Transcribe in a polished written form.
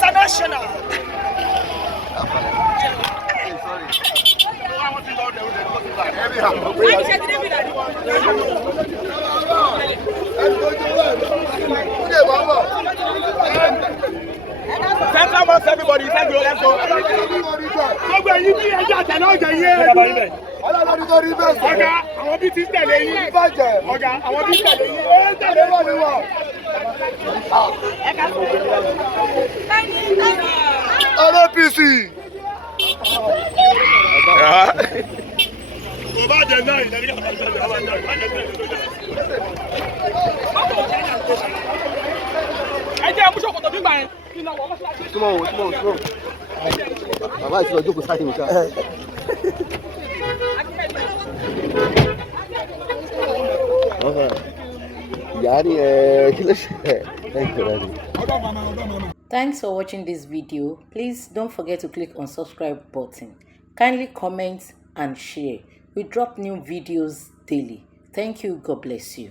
international. Central wants everybody. Let's go. Ọ̀gá, àwọn bí ti tẹ̀lé yín. Ọ̀gá, àwọn bí tẹ̀lé yín. APC. Bàbá ìṣòro jókòó sáyé nìkan. Thanks for watching this video. Please don't forget to click on subscribe button. Kindly comment and share. We drop new videos daily. Thank you. God bless you.